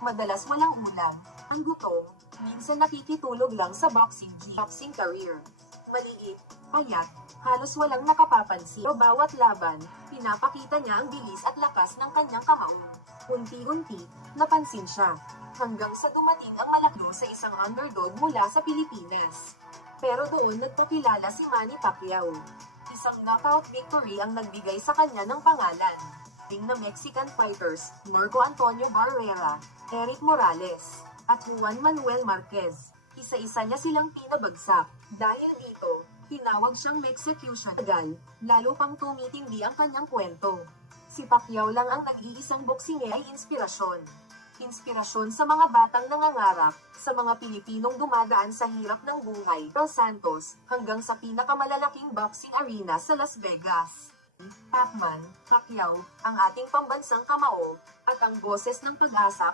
madalas walang ulam. Ang gutom, minsan nakikitulog lang sa boxing career. Maliit, payat, halos walang nakapapansin. O bawat laban, pinapakita niya ang bilis at lakas ng kanyang kamao. Unti-unti, napansin siya. Hanggang sa dumating ang malakdo sa isang underdog mula sa Pilipinas. Pero doon nagpakilala si Manny Pacquiao. Isang knockout victory ang nagbigay sa kanya ng pangalan. Na Mexican fighters, Marco Antonio Barrera, Eric Morales, at Juan Manuel Marquez. Isa-isa niya silang pinabagsak. Dahil dito, tinawag siyang Mexicution. Lalo pang tumitindi ang kanyang kwento. Si Pacquiao lang ang nag-iisang boksingge ay inspirasyon. Inspirasyon sa mga batang nangangarap, sa mga Pilipinong dumadaan sa hirap ng buhay, Los Santos, hanggang sa pinakamalalaking boxing arena sa Las Vegas. Pacman, Pacquiao, ang ating pambansang kamao, at ang boses ng pag-asa.